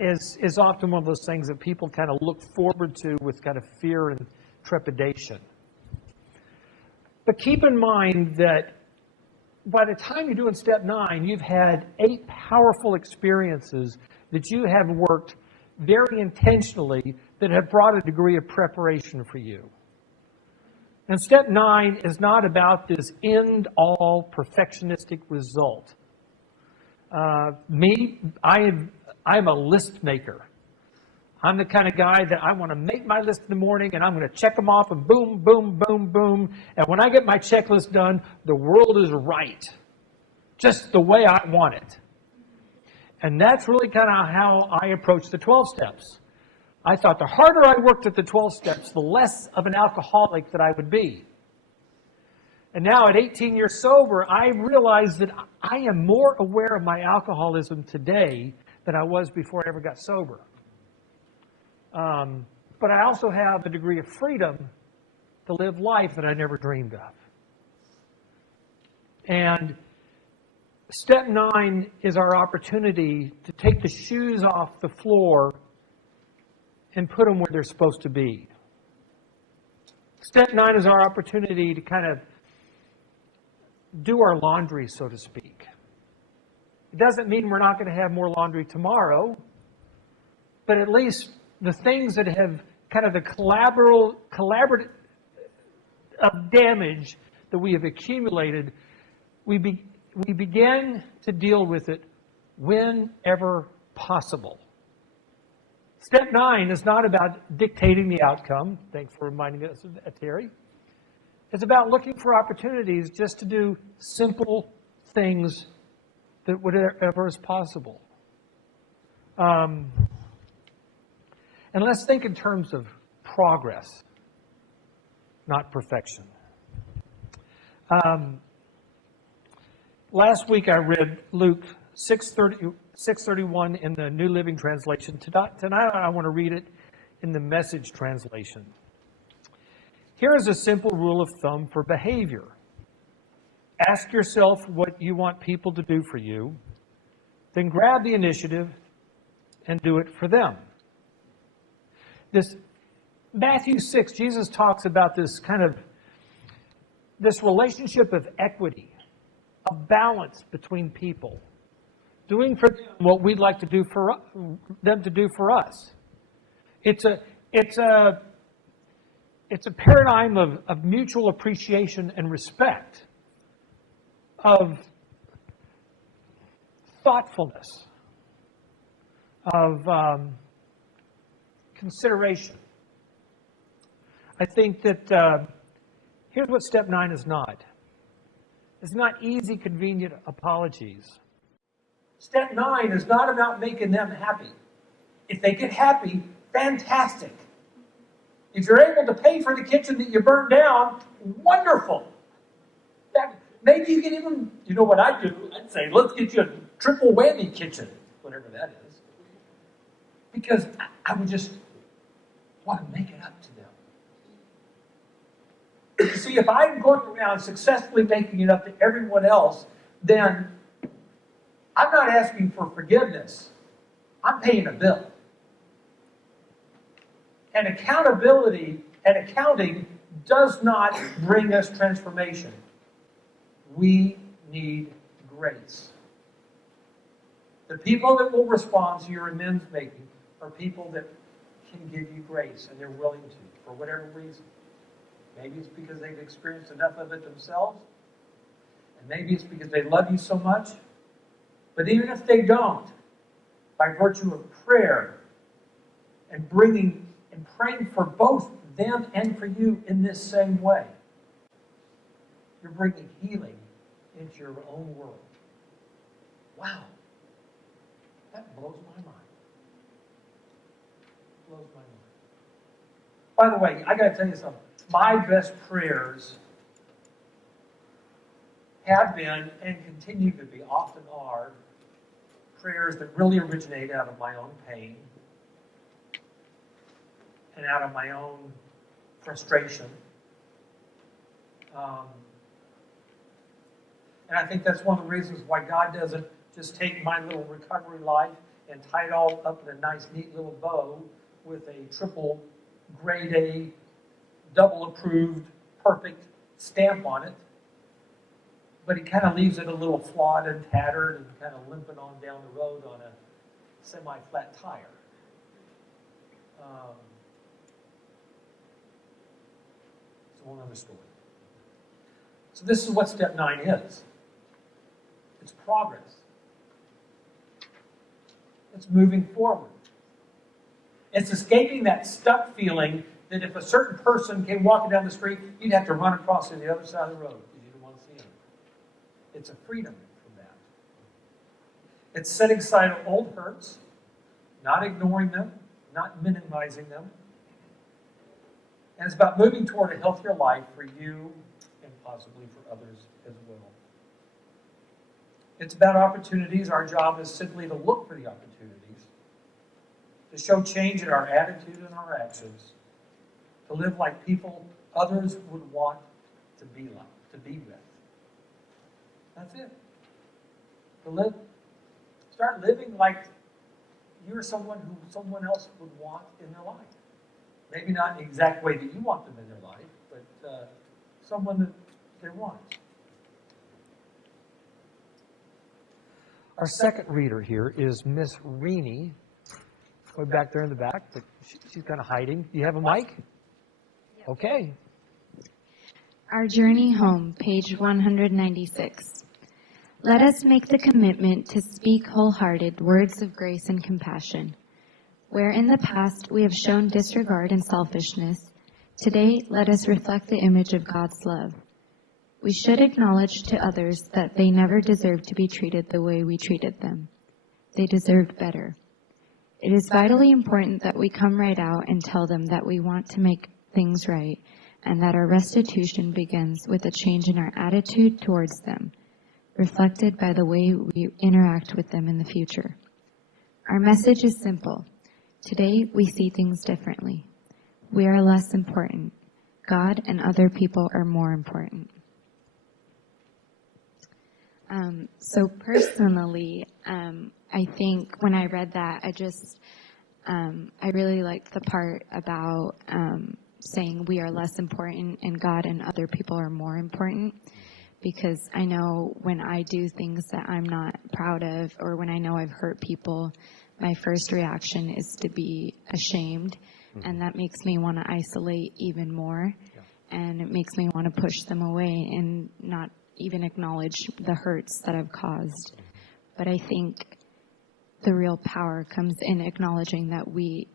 is often one of those things that people kind of look forward to with kind of fear and trepidation. But keep in mind that by the time you're doing step 9, you've had 8 powerful experiences that you have worked very intentionally that have brought a degree of preparation for you. And step 9 is not about this end-all perfectionistic result. I'm a list maker. I'm the kind of guy that I want to make my list in the morning and I'm going to check them off and boom, boom, boom, boom. And when I get my checklist done, the world is right. Just the way I want it. And that's really kind of how I approach the 12 steps. I thought the harder I worked at the 12 steps, the less of an alcoholic that I would be. And now at 18 years sober, I realized that I am more aware of my alcoholism today than I was before I ever got sober. But I also have a degree of freedom to live life that I never dreamed of. And step 9 is our opportunity to take the shoes off the floor and put them where they're supposed to be. Step 9 is our opportunity to kind of do our laundry, so to speak. It doesn't mean we're not going to have more laundry tomorrow, but at least the things that have kind of the collaborative damage that we have accumulated, we begin to deal with it whenever possible. Step 9 is not about dictating the outcome. Thanks for reminding us of that, Terry. It's about looking for opportunities just to do simple things that whatever is possible. And let's think in terms of progress, not perfection. Last week I read Luke 6:31 in the New Living Translation. Tonight I want to read it in the Message translation. Here is a simple rule of thumb for behavior. Ask yourself what you want people to do for you, then grab the initiative and do it for them. This Matthew 6, Jesus talks about this relationship of equity, a balance between people, doing for them what we'd like to do for them to do for us. It's a paradigm of mutual appreciation and respect, of thoughtfulness, of consideration. I think that here's what step 9 is not. It's not easy, convenient apologies. Step 9 is not about making them happy. If they get happy, fantastic. If you're able to pay for the kitchen that you burned down, wonderful. Maybe you can even, you know what I'd do? I'd say, let's get you a triple whammy kitchen, whatever that is. Because I would just want to make it up to them. See, if I'm going around successfully making it up to everyone else, then I'm not asking for forgiveness. I'm paying a bill. And accountability and accounting does not bring us transformation. We need grace. The people that will respond to your amends making are people that can give you grace, and they're willing to, for whatever reason. Maybe it's because they've experienced enough of it themselves, and maybe it's because they love you so much. But even if they don't, by virtue of prayer and praying for both them and for you in this same way, you're bringing healing into your own world. Wow. That blows my mind. Blows my mind. By the way, I got to tell you something. My best prayers have been and continue to be, often are, prayers that really originate out of my own pain and out of my own frustration. And I think that's one of the reasons why God doesn't just take my little recovery life and tied all up in a nice, neat little bow with a triple grade A, double approved, perfect stamp on it. But he kind of leaves it a little flawed and tattered and kind of limping on down the road on a semi-flat tire. It's a whole other story. So this is what step 9 is. It's progress. It's moving forward. It's escaping that stuck feeling that if a certain person came walking down the street, you'd have to run across to the other side of the road because you didn't want to see him. It's a freedom from that. It's setting aside old hurts, not ignoring them, not minimizing them. And it's about moving toward a healthier life for you and possibly for others as well. It's about opportunities. Our job is simply to look for the opportunities, to show change in our attitude and our actions, to live like people others would want to be like, to be with. That's it. To live, start living like you're someone who someone else would want in their life. Maybe not the exact way that you want them in their life, but someone that they want. Our second reader here is Miss Reenie. Way back there in the back, but she's kind of hiding. Do you have a mic? Okay. Our Journey Home, page 196. Let us make the commitment to speak wholehearted words of grace and compassion. Where in the past we have shown disregard and selfishness, today let us reflect the image of God's love. We should acknowledge to others that they never deserved to be treated the way we treated them. They deserved better. It is vitally important that we come right out and tell them that we want to make things right and that our restitution begins with a change in our attitude towards them, reflected by the way we interact with them in the future. Our message is simple. Today, we see things differently. We are less important. God and other people are more important. So personally, I think when I read that, I really liked the part about saying we are less important and God and other people are more important. Because I know when I do things that I'm not proud of or when I know I've hurt people, my first reaction is to be ashamed. And that makes me want to isolate even more. And it makes me want to push them away and not even acknowledge the hurts that I've caused. But I think the real power comes in acknowledging that we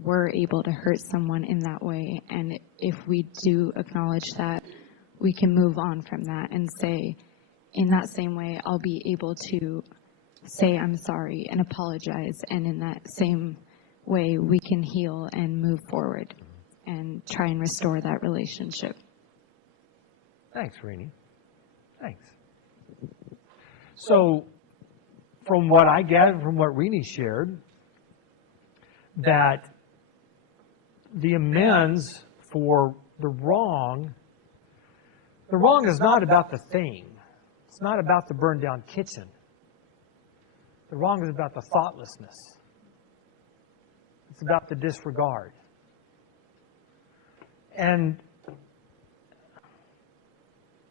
were able to hurt someone in that way. And if we do acknowledge that, we can move on from that and say, in that same way, I'll be able to say I'm sorry and apologize. And in that same way, we can heal and move forward and try and restore that relationship. Thanks, Reenie. Thanks. So, from what I gathered from what Reenie shared, that the amends for the wrong is not about the thing. It's not about the burned down kitchen. The wrong is about the thoughtlessness. It's about the disregard. And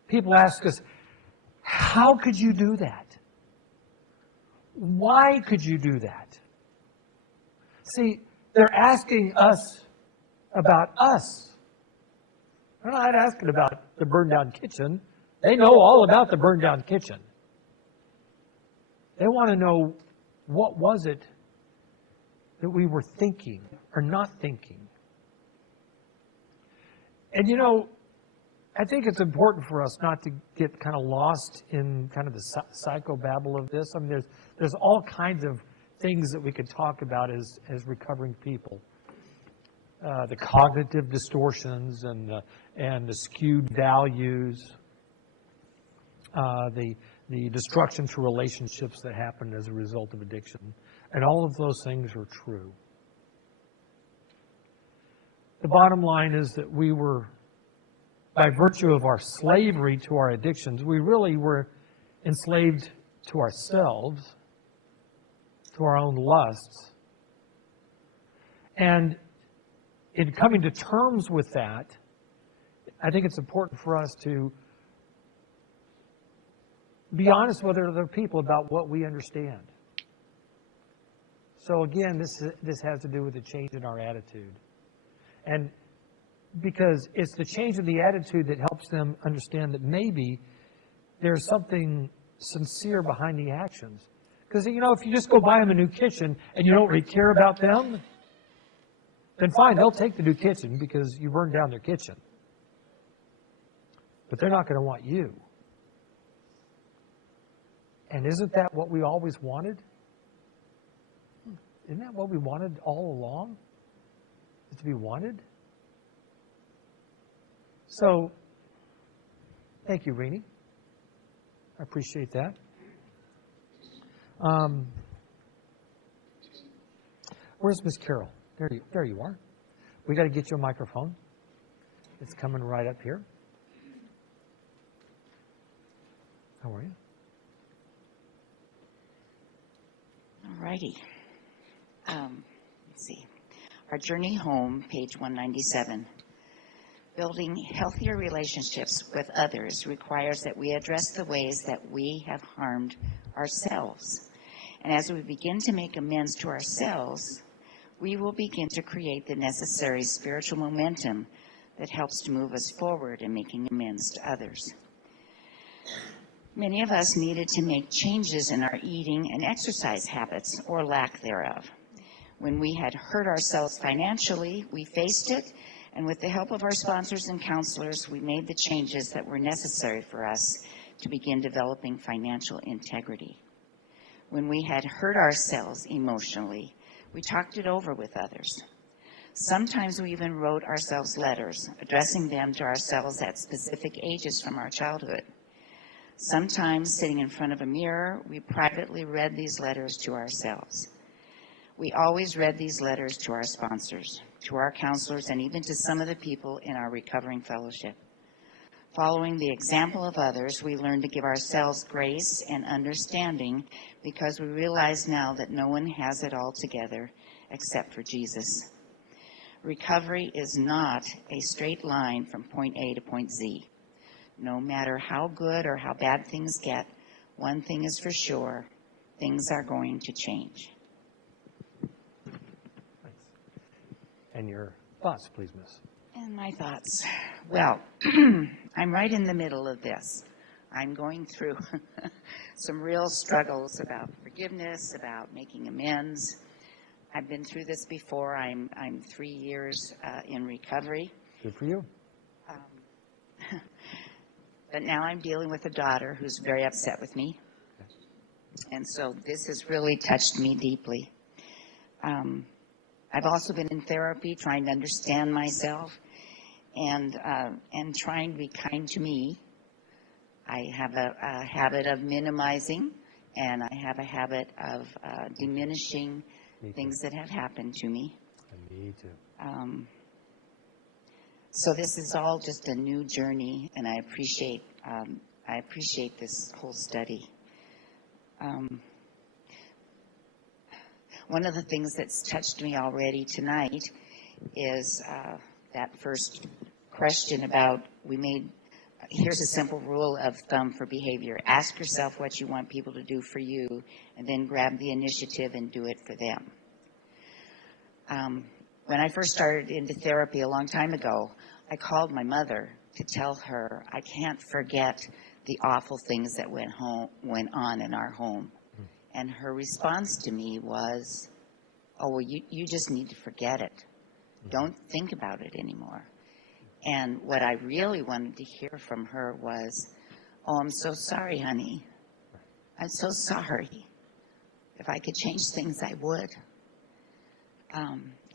people ask us, how could you do that? Why could you do that? See, they're asking us about us. They're not asking about the burned down kitchen. They know all about the burned down kitchen. They want to know, what was it that we were thinking or not thinking? And you know, I think it's important for us not to get kind of lost in kind of the psychobabble of this. I mean, there's all kinds of things that we could talk about as recovering people. The cognitive distortions and the skewed values, the destruction to relationships that happen as a result of addiction. And all of those things are true. The bottom line is that we were, by virtue of our slavery to our addictions, we really were enslaved to ourselves. to our own lusts. And in coming to terms with that, I think it's important for us to be honest with other people about what we understand. So again, this has to do with the change in our attitude. And because it's the change in the attitude that helps them understand that maybe there's something sincere behind the actions. Because, you know, if you just go buy them a new kitchen and you don't really care about them, then fine, they'll take the new kitchen because you burned down their kitchen. But they're not going to want you. And isn't that what we always wanted? Isn't that what we wanted all along? Is to be wanted? So, thank you, Renee. I appreciate that. Where's Miss Carol? There you are. We got to get you a microphone. It's coming right up here. How are you? All righty. Let's see. Our journey home, page 197. Building healthier relationships with others requires that we address the ways that we have harmed ourselves. And as we begin to make amends to ourselves, we will begin to create the necessary spiritual momentum that helps to move us forward in making amends to others. Many of us needed to make changes in our eating and exercise habits, or lack thereof. When we had hurt ourselves financially, we faced it, and with the help of our sponsors and counselors, we made the changes that were necessary for us to begin developing financial integrity. When we had hurt ourselves emotionally, we talked it over with others. Sometimes we even wrote ourselves letters, addressing them to ourselves at specific ages from our childhood. Sometimes, sitting in front of a mirror, we privately read these letters to ourselves. We always read these letters to our sponsors, to our counselors, and even to some of the people in our recovering fellowship. Following the example of others, we learn to give ourselves grace and understanding because we realize now that no one has it all together except for Jesus. Recovery is not a straight line from point A to point Z. No matter how good or how bad things get, one thing is for sure, things are going to change. Thanks. And your thoughts, please, Miss. And my thoughts. Well, I'm right in the middle of this. I'm going through some real struggles about forgiveness, about making amends. I've been through this before. I'm 3 years in recovery. Good for you. But now I'm dealing with a daughter who's very upset with me. And so this has really touched me deeply. I've also been in therapy trying to understand myself and trying to be kind to me. I have a habit of minimizing, and I have a habit of diminishing things that have happened to me. And me too. So this is all just a new journey, and I appreciate this whole study. One of the things that's touched me already tonight is that first question about here's a simple rule of thumb for behavior. Ask yourself what you want people to do for you, and then grab the initiative and do it for them. When I first started into therapy a long time ago, I called my mother to tell her I can't forget the awful things that went on in our home. And her response to me was, oh, well, you just need to forget it. Don't think about it anymore. And what I really wanted to hear from her was, oh, I'm so sorry, honey. I'm so sorry. If I could change things, I would.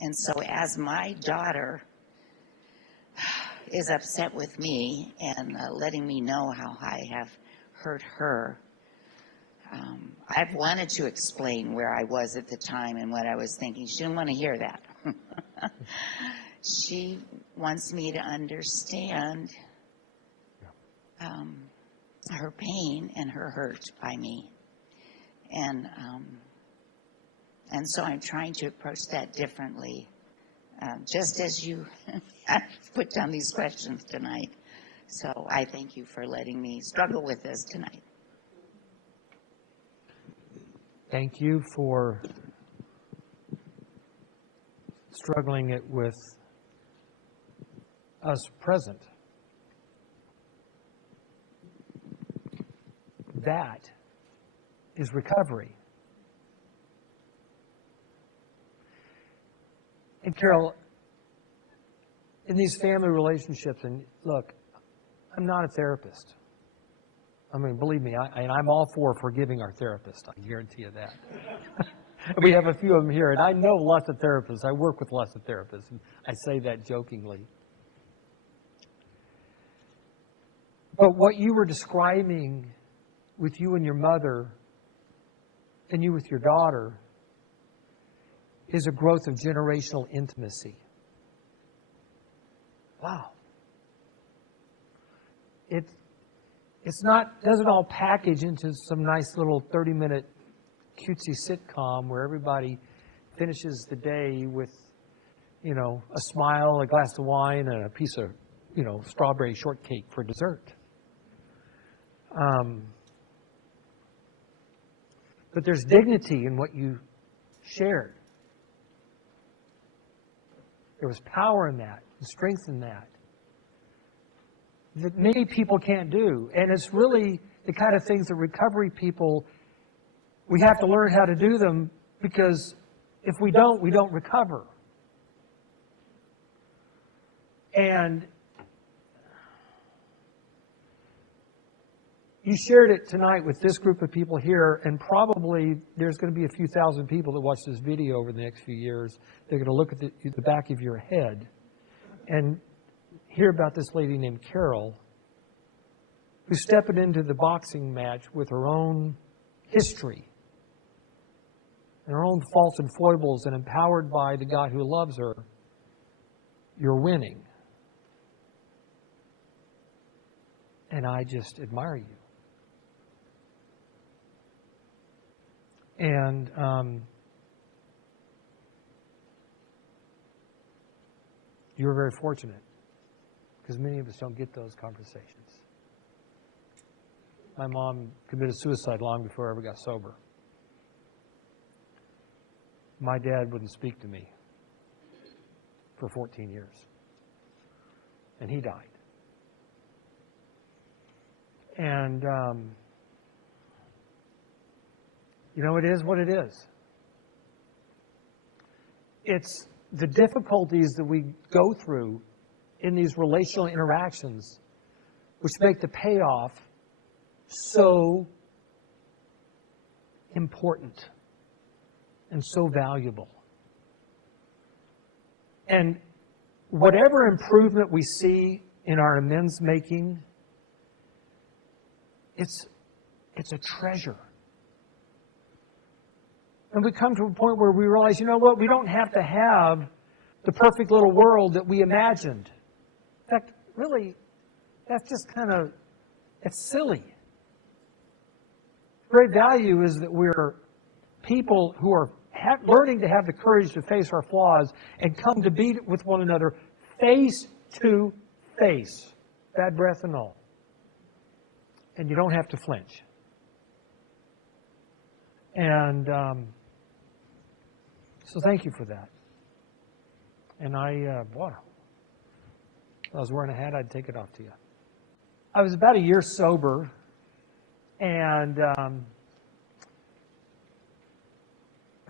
And so as my daughter is upset with me and letting me know how I have hurt her, I've wanted to explain where I was at the time and what I was thinking. She didn't want to hear that. She wants me to understand her pain and her hurt by me. And And so I'm trying to approach that differently, just as you put down these questions tonight. So I thank you for letting me struggle with this tonight. Thank you for struggling it with us present. That is recovery. And Carol, in these family relationships, and look, I'm not a therapist. I mean, believe me, I'm all for forgiving our therapist. I guarantee you that. We have a few of them here, and I know lots of therapists. I work with lots of therapists, and I say that jokingly. But what you were describing with you and your mother, and you with your daughter, is a growth of generational intimacy. Wow. It's not, doesn't all package into some nice little 30-minute cutesy sitcom where everybody finishes the day with, you know, a smile, a glass of wine, and a piece of, you know, strawberry shortcake for dessert. But there's dignity in what you shared. There was power in that, and strength in that many people can't do. And it's really the kind of things that recovery people, we have to learn how to do them, because if we don't recover. And you shared it tonight with this group of people here, and probably there's going to be a few thousand people that watch this video over the next few years. They're going to look at the back of your head and hear about this lady named Carol, who's stepping into the boxing match with her own history and her own faults and foibles, and empowered by the God who loves her. You're winning. And I just admire you. And you're very fortunate, because many of us don't get those conversations. My mom committed suicide long before I ever got sober. My dad wouldn't speak to me for 14 years. And he died. And, you know, it is what it is. It's the difficulties that we go through in these relational interactions which make the payoff so important and so valuable. And whatever improvement we see in our amends making, it's a treasure. And we come to a point where we realize, you know what, we don't have to have the perfect little world that we imagined. In fact, really, that's just kind of, it's silly. Great value is that we're people who are learning to have the courage to face our flaws and come to be with one another face to face, bad breath and all. And you don't have to flinch. And so thank you for that. And boy, if I was wearing a hat, I'd take it off to you. I was about a year sober, and a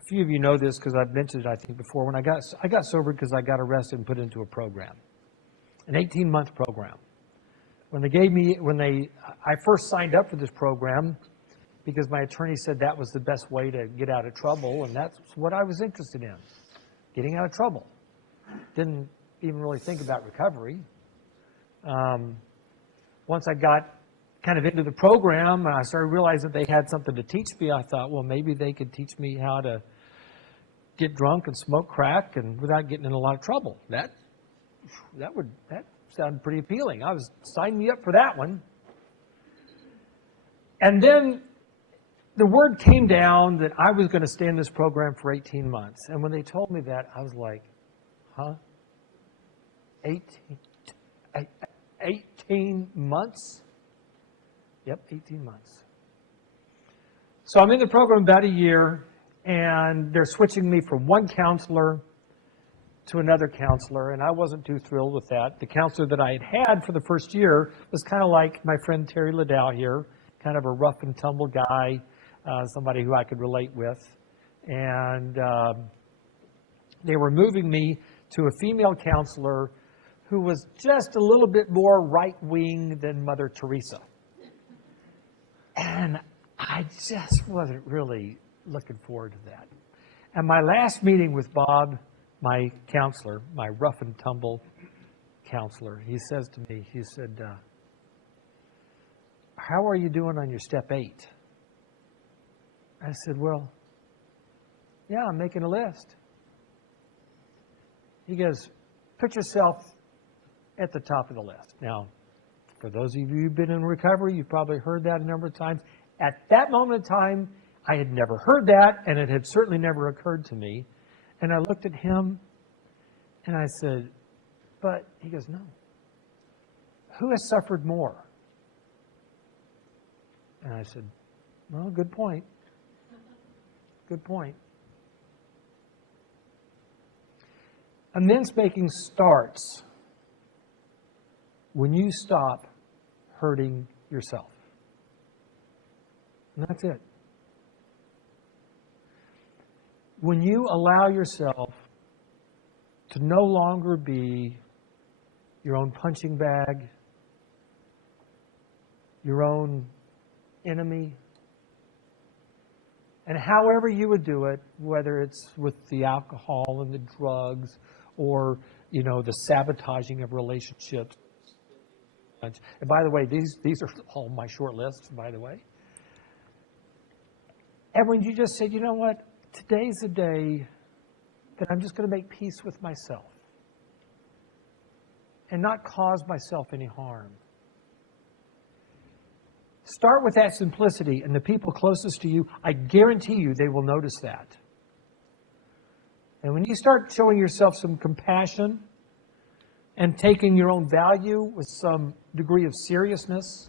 few of you know this because I've mentioned it, I think, before. When I got sober because I got arrested and put into a program, an 18-month program. I first signed up for this program because my attorney said that was the best way to get out of trouble, and that's what I was interested in, getting out of trouble. Didn't even really think about recovery. Once I got kind of into the program and I started realizing that they had something to teach me, I thought, well, maybe they could teach me how to get drunk and smoke crack and without getting in a lot of trouble. That sounded pretty appealing. Sign me up for that one. And then the word came down that I was going to stay in this program for 18 months. And when they told me that, I was like, huh? 18 months? Yep, 18 months. So I'm in the program about a year, and they're switching me from one counselor to another counselor, and I wasn't too thrilled with that. The counselor that I had for the first year was kind of like my friend Terry Liddell here, kind of a rough and tumble guy, somebody who I could relate with. And they were moving me to a female counselor who was just a little bit more right-wing than Mother Teresa. And I just wasn't really looking forward to that. And my last meeting with Bob, my counselor, my rough and tumble counselor, he says to me, he said, how are you doing on your step 8? I said, well, yeah, I'm making a list. He goes, put yourself at the top of the list. Now, for those of you who've been in recovery, you've probably heard that a number of times. At that moment in time, I had never heard that, and it had certainly never occurred to me. And I looked at him, and I said, but, he goes, no. Who has suffered more? And I said, well, good point. Good point. Amends making starts when you stop hurting yourself. And that's it. When you allow yourself to no longer be your own punching bag, your own enemy, and however you would do it, whether it's with the alcohol and the drugs or, the sabotaging of relationships. And by the way, these are all my short lists, by the way. And when you just said, you know what, today's the day that I'm just going to make peace with myself and not cause myself any harm. Start with that simplicity, and the people closest to you, I guarantee you, they will notice that. And when you start showing yourself some compassion and taking your own value with some degree of seriousness,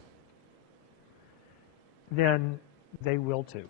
then they will too.